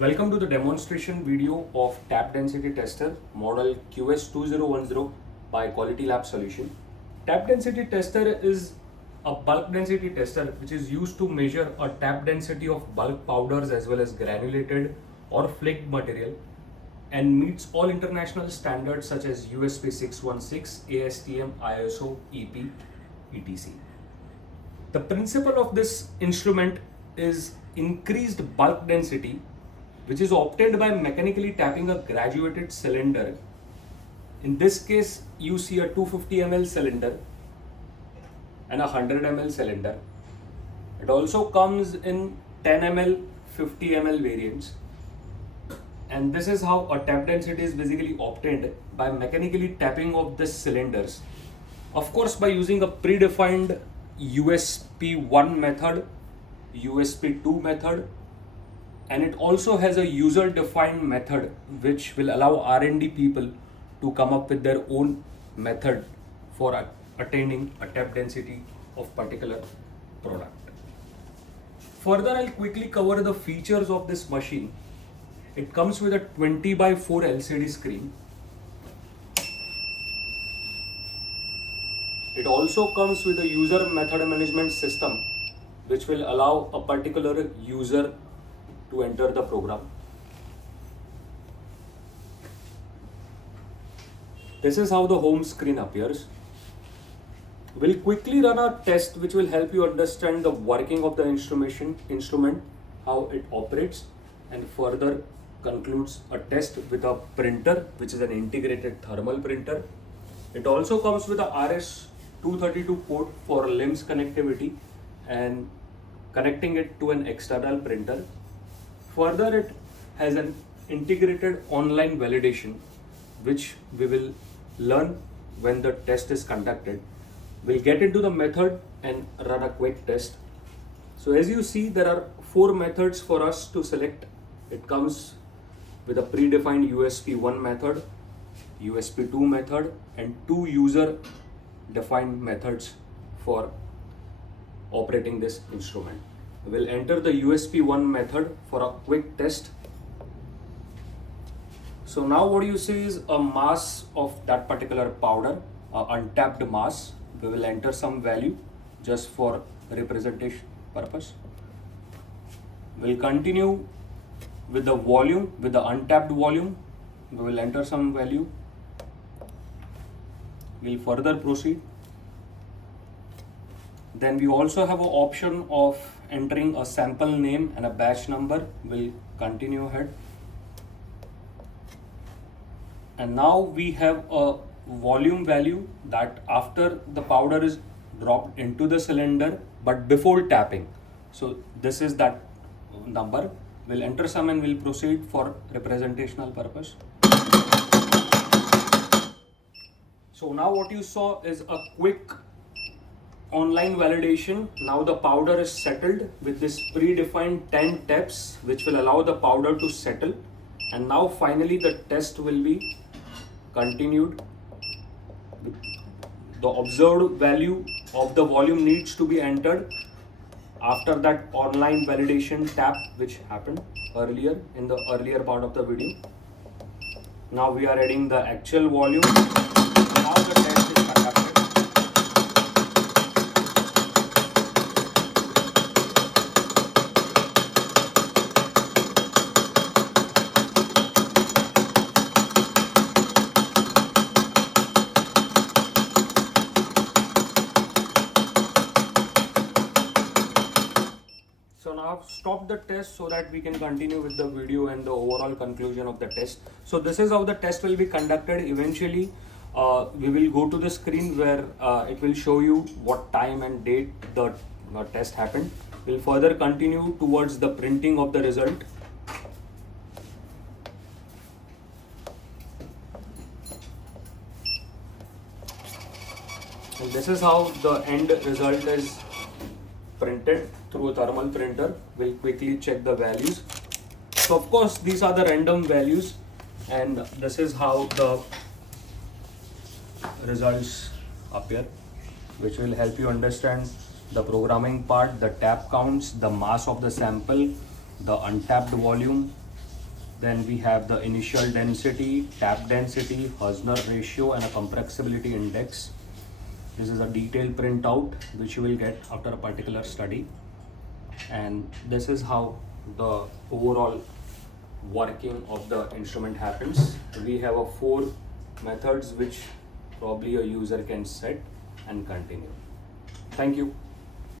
Welcome to the demonstration video of tap density tester model QS2010 by Quality Lab Solution. Tap density tester is a bulk density tester which is used to measure a tap density of bulk powders as well as granulated or flaked material and meets all international standards such as USP 616, ASTM, ISO, EP, etc. The principle of this instrument is increased bulk density, which is obtained by mechanically tapping a graduated cylinder. In this case, you see a 250 ml cylinder and a 100 ml cylinder. It also comes in 10 ml, 50 ml variants. And this is how a tap density is basically obtained by mechanically tapping of the cylinders. Of course, by using a predefined USP1 method, USP2 method, and it also has a user defined method which will allow R&D people to come up with their own method for attaining a tap density of particular product. Further, I'll quickly cover the features of this machine. It comes with a 20 by 4 LCD screen. It also comes with a user method management system which will allow a particular user to enter the program. This is how the home screen appears. We'll quickly run a test which will help you understand the working of the instrument, how it operates, and further concludes a test with a printer which is an integrated thermal printer. It also comes with a RS-232 port for LIMS connectivity and connecting it to an external printer. Further, it has an integrated online validation which we will learn when the test is conducted. We'll get into the method and run a quick test. So as you see, there are 4 methods for us to select. It comes with a predefined USP1 method, USP2 method, and 2 user defined methods for operating this instrument. We'll enter the USP1 method for a quick test. So now what you see is a mass of that particular powder, untapped mass. We will enter some value just for representation purpose. We'll continue with the volume, with the untapped volume. We will enter some value. We'll further proceed. Then we also have an option of entering a sample name and a batch number. We'll continue ahead. And now we have a volume value that after the powder is dropped into the cylinder but before tapping. So this is that number. We'll enter some and we'll proceed for representational purpose. So now what you saw is a quick online validation. Now the powder is settled with this predefined 10 taps which will allow the powder to settle, and now finally the test will be continued. The observed value of the volume needs to be entered after that online validation tap which happened earlier in the earlier part of the video. Now we are adding the actual volume. Now the test is conducted. So now I've stopped the test so that we can continue with the video and the overall conclusion of the test. So this is how the test will be conducted. Eventually, we will go to the screen where it will show you what time and date the test happened. We'll further continue towards the printing of the result. And this is how the end result is printed through a thermal printer. We'll quickly check the values. So of course these are the random values, and this is how the results appear, which will help you understand the programming part, the tap counts, the mass of the sample, the untapped volume, Then we have the initial density, tap density, Husner ratio, and a compressibility index. This is a detailed printout which you will get after a particular study. And this is how the overall working of the instrument happens. We have a 4 methods which probably a user can set and continue. Thank you.